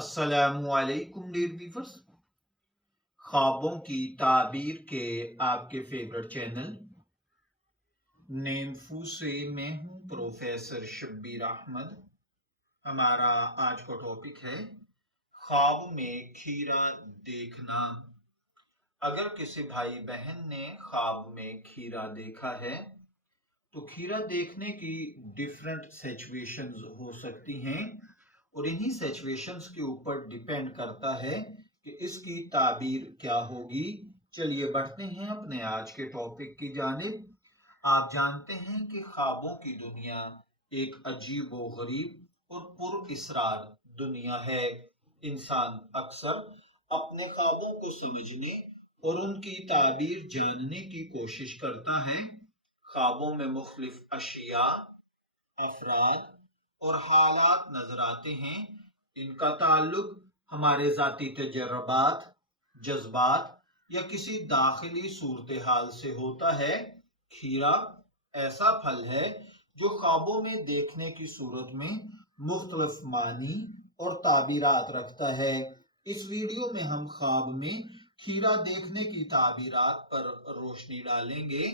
अस्सलामुअलैकुम dear viewers, ख्वाबों की ताबीर के आपके फेवरेट चैनल नेमफू से मैं हूं प्रोफेसर शब्बीर अहमद। हमारा आज का टॉपिक है ख्वाब में खीरा देखना। अगर किसी भाई बहन ने ख्वाब में खीरा देखा है तो खीरा देखने की डिफरेंट सिचुएशंस हो सकती हैं और इन्हीं सिचुएशंस के ऊपर डिपेंड करता है कि इसकी ताबीर क्या होगी। चलिए बढ़ते हैं अपने आज के टॉपिक की जानिब। आप जानते हैं कि ख्वाबों की दुनिया एक अजीब व गरीब और पुरअसरार दुनिया है। इंसान अक्सर अपने ख्वाबों को समझने और उनकी ताबीर जानने की कोशिश करता है। ख्वाबों में मुख्तलिफ अशिया, अफराद और हालात नजर आते हैं। इनका ताल्लुक हमारे ज़ाती तजर्बात, जज्बात या किसी दाखिली सूरत हाल से होता है। खीरा ऐसा फल है जो ख्वाबों में देखने की सूरत में मुख्तलिफ मानी और ताबीरात रखता है। इस वीडियो में हम ख्वाब में खीरा देखने की ताबीरात पर रोशनी डालेंगे।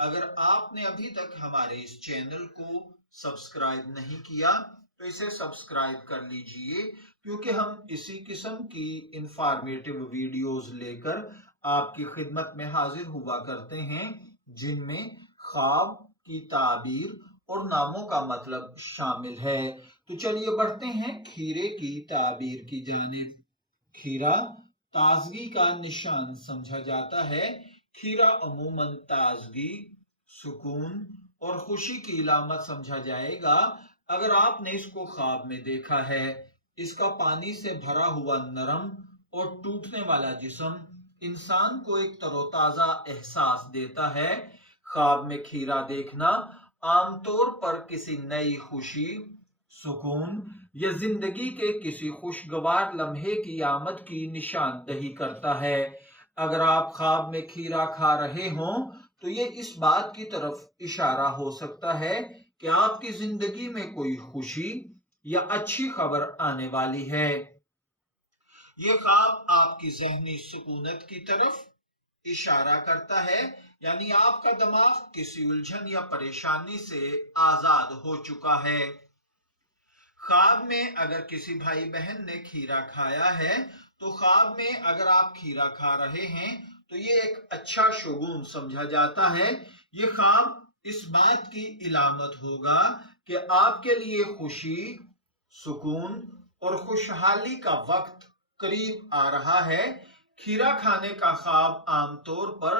अगर आपने अभी तक हमारे इस चैनल को सब्सक्राइब नहीं किया तो इसे सब्सक्राइब कर लीजिए, क्योंकि हम इसी किस्म की इंफॉर्मेटिव वीडियोस लेकर आपकी खिदमत में हाजिर हुआ करते हैं, जिनमें ख्वाब की ताबीर और नामों का मतलब शामिल है। तो चलिए बढ़ते हैं खीरे की ताबीर की जानिब। खीरा ताजगी का निशान समझा जाता है। खीरा अमूमन ताजगी, सुकून और खुशी की इलामत समझा जाएगा। अगर आपने इसको ख्वाब में देखा है, इसका पानी से भरा हुआ नरम और टूटने वाला जिस्म इंसान को एक तरोताजा एहसास देता है। ख्वाब में खीरा देखना आमतौर पर किसी नई खुशी, सुकून या जिंदगी के किसी खुशगवार लम्हे की आमद की निशानदही करता है। अगर आप ख्वाब में खीरा खा रहे हों तो ये इस बात की तरफ इशारा हो सकता है कि आपकी जिंदगी में कोई खुशी या अच्छी खबर आने वाली है। ये ख्वाब आपकी ज़हनी सुकूनत की तरफ इशारा करता है, यानी आपका दिमाग किसी उलझन या परेशानी से आजाद हो चुका है। ख्वाब में अगर किसी भाई बहन ने खीरा खाया है तो ख्वाब में अगर आप खीरा खा रहे हैं तो ये एक अच्छा शुगुन समझा जाता है। ये ख्वाब इस बात की इलामत होगा कि आपके लिए खुशी, सुकून और खुशहाली का वक्त करीब आ रहा है। खीरा खाने का ख्वाब आमतौर पर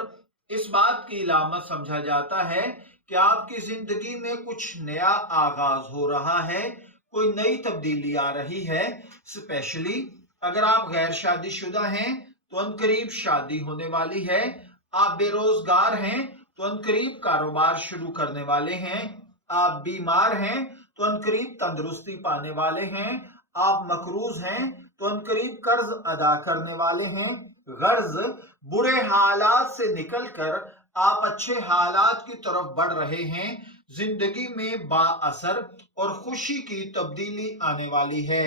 इस बात की इलामत समझा जाता है कि आपकी जिंदगी में कुछ नया आगाज हो रहा है, कोई नई तब्दीली आ रही है। स्पेशली अगर आप गैर शादीशुदा हैं तो अनकरीब शादी होने वाली है। आप बेरोजगार हैं तो अनकरीब कारोबार शुरू करने वाले हैं। आप बीमार हैं तो अनकरीब तंदुरुस्ती पाने वाले हैं। आप मकरूज हैं तो अनकरीब कर्ज अदा करने वाले हैं। गर्ज बुरे हालात से निकलकर आप अच्छे हालात की तरफ बढ़ रहे हैं। जिंदगी में बाअसर और खुशी की तब्दीली आने वाली है।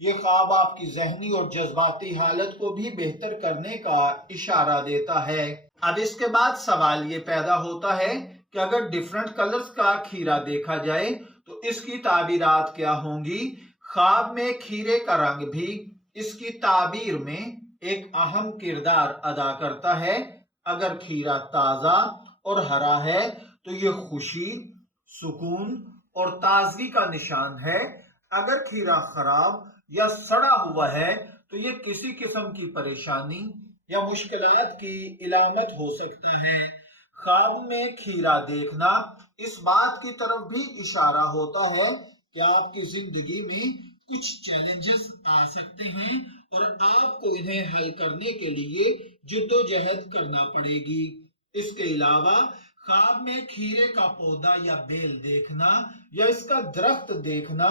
ये ख्वाब आपकी ज़हनी और जज्बाती हालत को भी बेहतर करने का इशारा देता है। अब इसके बाद सवाल ये पैदा होता है कि अगर डिफरेंट कलर्स का खीरा देखा जाए तो इसकी ताबीरात क्या होंगी। ख्वाब में खीरे का रंग भी इसकी ताबीर में एक अहम किरदार अदा करता है। अगर खीरा ताजा और हरा है तो ये खुशी, सुकून और ताजगी का निशान है। अगर खीरा खराब या सड़ा हुआ है तो ये किसी किस्म की परेशानी या मुश्किलात की इलामत हो सकता है। ख्वाब में खीरा देखना इस बात की तरफ भी इशारा होता है कि आपकी जिंदगी में कुछ चैलेंजेस आ सकते हैं और आपको इन्हें हल करने के लिए जिद्दोजहद करना पड़ेगी। इसके अलावा ख्वाब में खीरे का पौधा या बेल देखना या इसका दरख्त देखना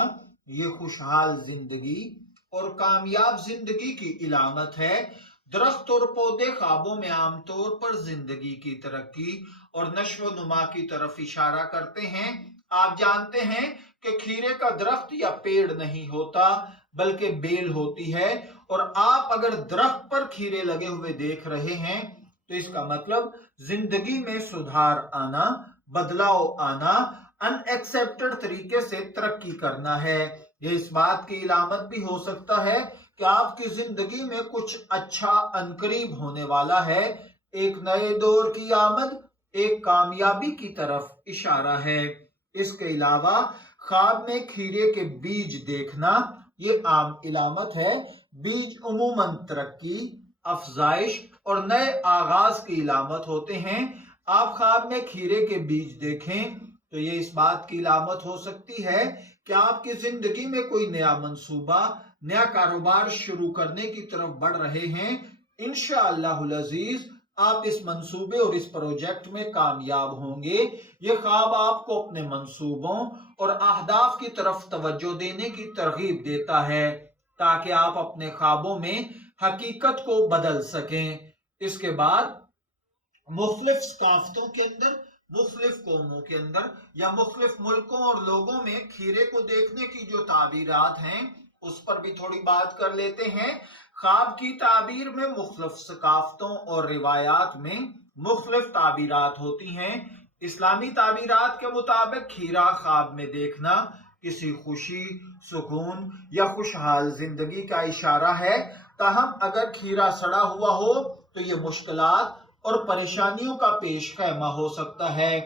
ये खुशहाल जिंदगी और कामयाब जिंदगी की इलामत है। दरख्त और पौधे ख्वाबों में आमतौर पर जिंदगी की तरक्की और नश्व नुमा की तरफ इशारा करते हैं। आप जानते हैं कि खीरे का दरख्त या पेड़ नहीं होता बल्कि बेल होती है। और आप अगर दरख्त पर खीरे लगे हुए देख रहे हैं तो इसका मतलब जिंदगी में सुधार आना, बदलाव आना, अनएक्सेप्टेड तरीके से तरक्की करना है। यह इस बात की इलामत भी हो सकता है कि आपकी जिंदगी में कुछ अच्छा अनकरीब होने वाला है। एक नए दौर की आमद, एक कामयाबी की तरफ इशारा है। इसके अलावा ख्वाब में खीरे के बीज देखना ये आम इलामत है। बीज उमूमन तरक्की, अफजाइश और नए आगाज की इलामत होते हैं। आप ख्वाब में खीरे के बीज देखें तो ये इस बात की इलामत हो सकती है कि आपकी जिंदगी में कोई नया मंसूबा, नया कारोबार शुरू करने की तरफ बढ़ रहे हैं। इंशाअल्लाहुल अजीज आप इस मंसूबे और इस प्रोजेक्ट में कामयाब होंगे। ये ख्वाब आपको अपने मंसूबों और अहदाफ की तरफ तवज्जो देने की तरगीब देता है ताकि आप अपने ख्वाबों में हकीकत को बदल सकें। इसके बाद मुख्तलिफ सकाफतों के अंदर, मुख्तलिफ कौमों के अंदर या मुख्तलिफ मुल्कों और लोगों में खीरे को देखने की जो ताबीरात हैं उस पर भी थोड़ी बात कर लेते हैं। ख्वाब की ताबीर में मुख्तलिफ सकाफतों और रिवायात में मुख्तलिफ ताबीरात होती हैं। इस्लामी ताबीरात के मुताबिक खीरा ख्वाब में देखना किसी खुशी, सुकून या खुशहाल जिंदगी का इशारा है। ताहम अगर खीरा सड़ा हुआ हो तो ये मुश्किलात और परेशानियों का पेश खैमा हो सकता है।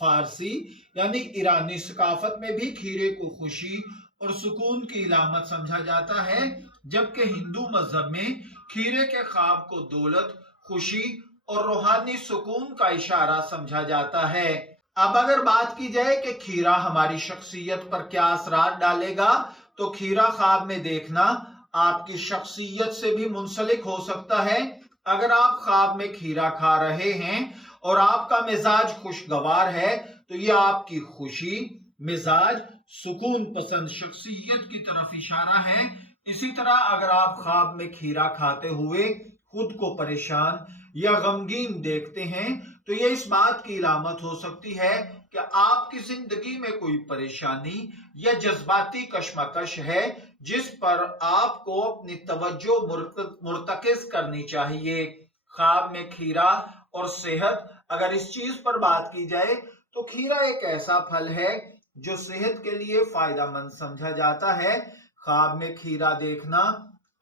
फारसी यानी ईरानी सकाफत में भी खीरे को खुशी और सुकून की इलामत समझा जाता है, जबकि हिंदू मजहब में खीरे के ख्वाब को दौलत, खुशी और रूहानी सुकून का इशारा समझा जाता है। अब अगर बात की जाए कि खीरा हमारी शख्सियत पर क्या असरात डालेगा, तो खीरा ख्वाब में देखना आपकी शख्सियत से भी मुंसलिक हो सकता है। अगर आप ख्वाब में खीरा खा रहे हैं और आपका मिजाज खुशगवार है तो यह आपकी खुशी, मिजाज, सुकून पसंद शख्सियत की तरफ इशारा है। इसी तरह अगर आप ख्वाब में खीरा खाते हुए खुद को परेशान या गमगीन देखते हैं तो यह इस बात की इलामत हो सकती है कि आपकी जिंदगी में कोई परेशानी या जज्बाती कशमकश है जिस पर आपको अपनी तवज्जो मुर्तकिज करनी चाहिए। ख्वाब में खीरा और सेहत, अगर इस चीज पर बात की जाए तो खीरा एक ऐसा फल है जो सेहत के लिए फायदेमंद समझा जाता है। ख्वाब में खीरा देखना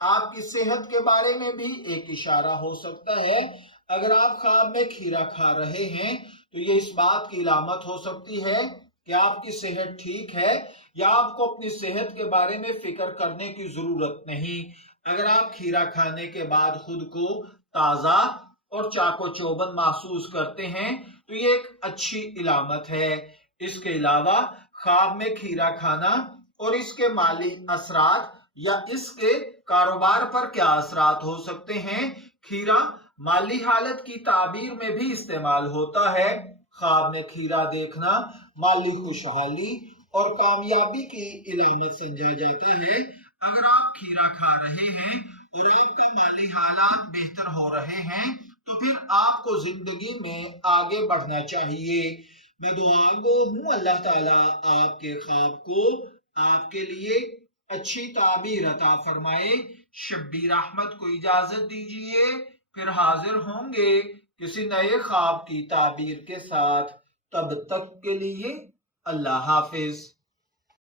आपकी सेहत के बारे में भी एक इशारा हो सकता है। अगर आप ख्वाब में खीरा खा रहे हैं तो ये इस बात की इलामत हो सकती है कि आपकी सेहत ठीक है या आपको अपनी सेहत के बारे में फिक्र करने की जरूरत नहीं। अगर आप खीरा खाने के बाद खुद को ताजा और चाको चौबंद महसूस करते हैं तो ये एक अच्छी इलामत है। इसके अलावा ख्वाब में खीरा खाना और इसके माली असरात या इसके कारोबार पर क्या असरात हो सकते हैं। खीरा माली हालत की ताबीर में भी इस्तेमाल होता है। ख्वाब में खीरा देखना माली खुशहाली और कामयाबी की इलामत समझा जाता है। अगर आप खीरा खा रहे हैं और आपका माली हालात बेहतर हो रहे हैं तो फिर आपको जिंदगी में आगे बढ़ना चाहिए। मैं दुआगो हूँ अल्लाह ताला आपके ख्वाब को आपके लिए अच्छी ताबीर अता फरमाए। शब्बीर अहमद को इजाजत दीजिए, फिर हाजिर होंगे किसी नए ख्वाब की ताबीर के साथ। तब तक के लिए अल्लाह हाफिज।